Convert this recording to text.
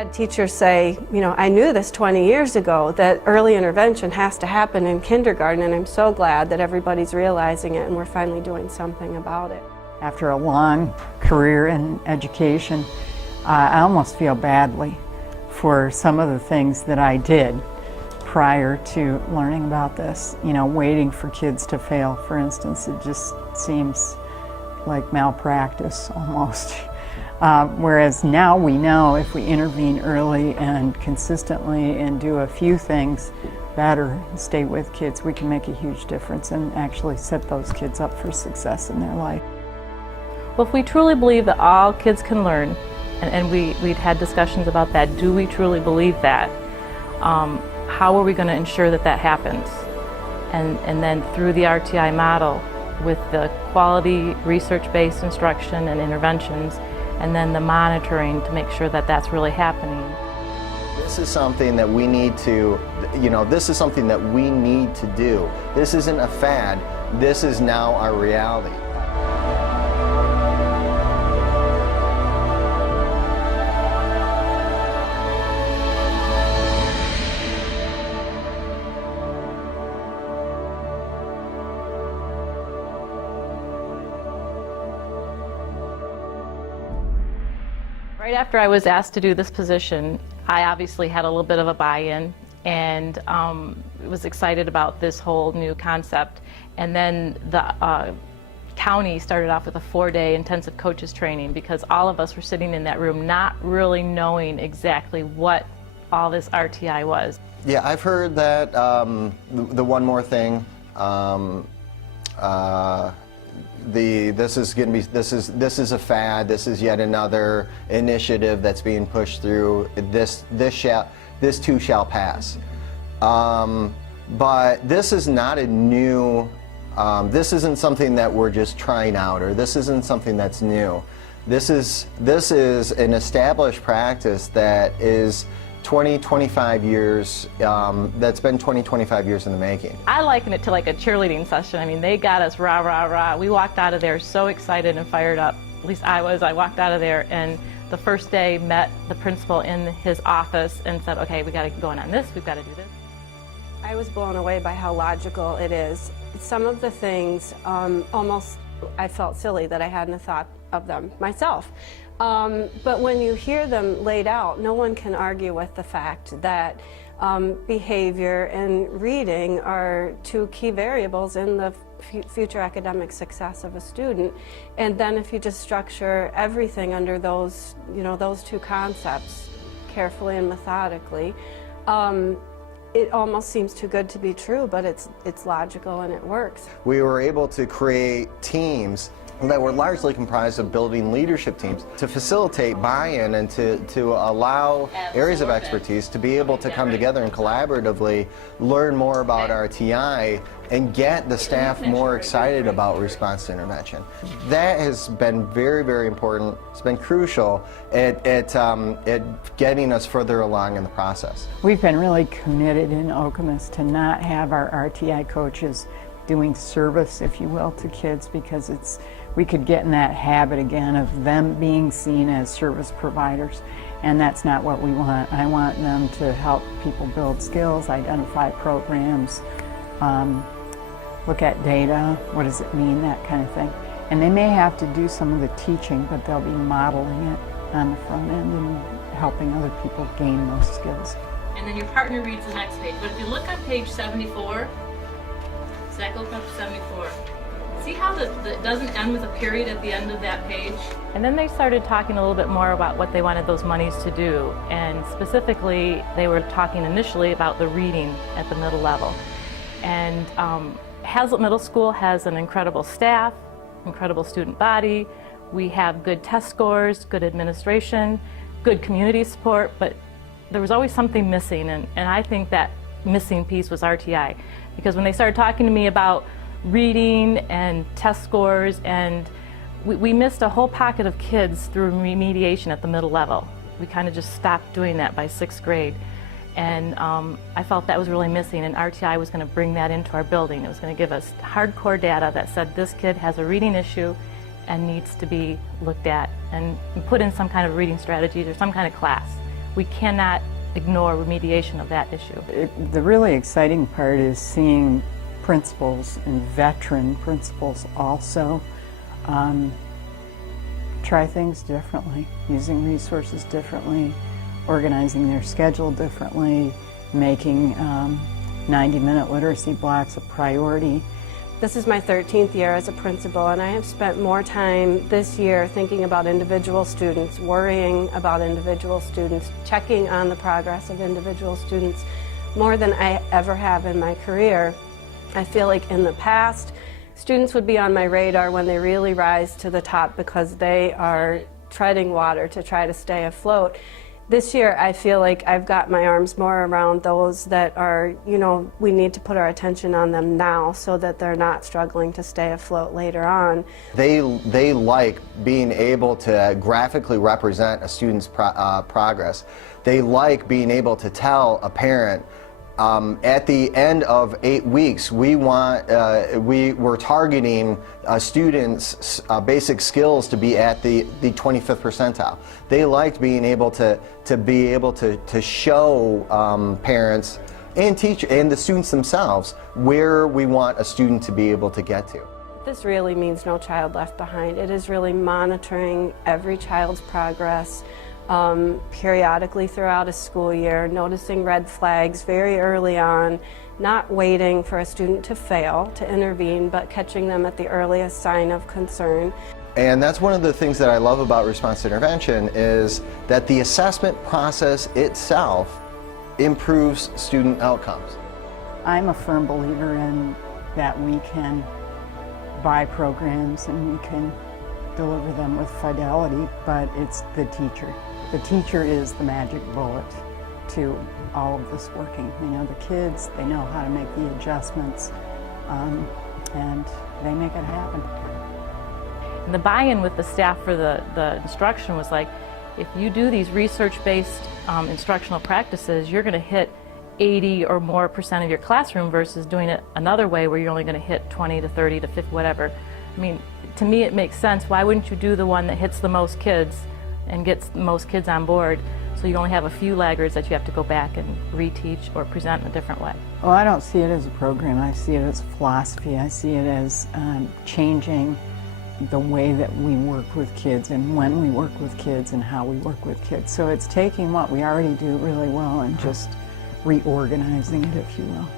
had teachers say, you know, I knew this 20 years ago, that early intervention has to happen in kindergarten, and I'm so glad that everybody's realizing it and we're finally doing something about it. After a long career in education, I almost feel badly for some of the things that I did prior to learning about this. You know, waiting for kids to fail, for instance, it just seems like malpractice almost. Whereas now we know if we intervene early and consistently and do a few things better, stay with kids, we can make a huge difference and actually set those kids up for success in their life. Well, if we truly believe that all kids can learn, and we'd had discussions about that, do we truly believe that? How are we going to ensure that that happens? And then through the RTI model, with the quality research-based instruction and interventions, and then the monitoring to make sure that that's really happening. This is something that we need to, this is something that we need to do. This isn't a fad, this is now our reality. Right after I was asked to do this position, I obviously had a little bit of a buy-in and was excited about this whole new concept. And then the county started off with a 4-day intensive coaches training, because all of us were sitting in that room not really knowing exactly what all this RTI was. Yeah, I've heard that the one more thing, this is a fad. This is yet another initiative that's being pushed through. This too shall pass. But this is not a new. This isn't something that we're just trying out, or this isn't something that's new. This is an established practice that is 25 years, that's been 25 years in the making. I liken it to like a cheerleading session. I mean, they got us rah, rah, rah. We walked out of there so excited and fired up. At least I was. I walked out of there, and the first day met the principal in his office and said, okay, we got to get going on this, we've got to do this. I was blown away by how logical it is. Some of the things, almost I felt silly that I hadn't thought of them myself. But when you hear them laid out, no one can argue with the fact that behavior and reading are two key variables in the future academic success of a student. And then if you just structure everything under those, those two concepts carefully and methodically, it almost seems too good to be true, but it's logical and it works. We were able to create teams that were largely comprised of building leadership teams to facilitate buy-in and to allow areas of expertise to be able to come together and collaboratively learn more about RTI and get the staff more excited about response to intervention. That has been very, very important. It's been crucial at getting us further along in the process. We've been really committed in Okemos to not have our RTI coaches doing service, if you will, to kids, because we could get in that habit again of them being seen as service providers, and that's not what we want. I want them to help people build skills, identify programs, look at data, what does it mean, that kind of thing. And they may have to do some of the teaching, but they'll be modeling it on the front end and helping other people gain those skills. And then your partner reads the next page, but if you look on page 74, Zach, look up 74. See how it doesn't end with a period at the end of that page? And then they started talking a little bit more about what they wanted those monies to do. And specifically, they were talking initially about the reading at the middle level. And Hazlitt Middle School has an incredible staff, incredible student body. We have good test scores, good administration, good community support, but there was always something missing. And I think that missing piece was RTI. Because when they started talking to me about reading and test scores, and we missed a whole pocket of kids through remediation at the middle level. We kind of just stopped doing that by 6th grade. And I felt that was really missing, and RTI was going to bring that into our building. It was going to give us hardcore data that said this kid has a reading issue and needs to be looked at and put in some kind of reading strategies or some kind of class we cannot ignore remediation of that issue. The really exciting part is seeing principals and veteran principals also try things differently, using resources differently, organizing their schedule differently, making 90-minute literacy blocks a priority. This is my 13th year as a principal, and I have spent more time this year thinking about individual students, worrying about individual students, checking on the progress of individual students more than I ever have in my career. I feel like in the past, students would be on my radar when they really rise to the top because they are treading water to try to stay afloat. This year, I feel like I've got my arms more around those that are, we need to put our attention on them now so that they're not struggling to stay afloat later on. They like being able to graphically represent a student's progress. They like being able to tell a parent, at the end of 8 weeks, we're targeting students' basic skills to be at the 25th percentile. They liked being able to show parents and the students themselves where we want a student to be able to get to. This really means No Child Left Behind. It is really monitoring every child's progress periodically throughout a school year, noticing red flags very early on, not waiting for a student to fail to intervene, but catching them at the earliest sign of concern. And that's one of the things that I love about response intervention is that the assessment process itself improves student outcomes. I'm a firm believer in that we can buy programs and we can deliver them with fidelity, but it's the teacher. The teacher is the magic bullet to all of this working. The kids, they know how to make the adjustments, and they make it happen. And the buy-in with the staff for the instruction was like, if you do these research-based instructional practices, you're going to hit 80 or more % of your classroom versus doing it another way where you're only going to hit 20 to 30 to 50, whatever. I mean, to me it makes sense. Why wouldn't you do the one that hits the most kids and gets the most kids on board, so you only have a few laggards that you have to go back and reteach or present in a different way? Well, I don't see it as a program. I see it as a philosophy. I see it as changing the way that we work with kids and when we work with kids and how we work with kids. So it's taking what we already do really well and just reorganizing it, if you will.